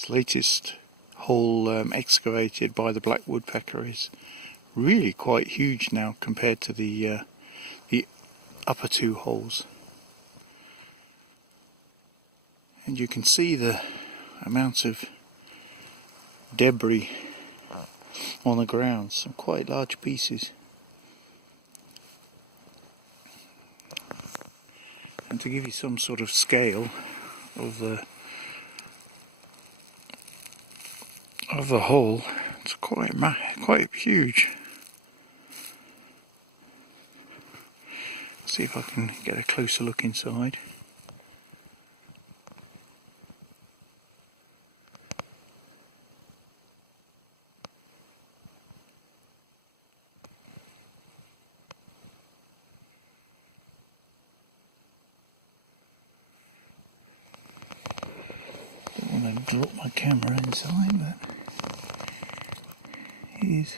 This latest hole excavated by the black woodpecker is really quite huge now compared to the upper two holes. And you can see the amount of debris on the ground, some quite large pieces. And to give you some sort of scale of the hole, it's quite huge. See if I can get a closer look inside. Don't want to drop my camera inside, but it is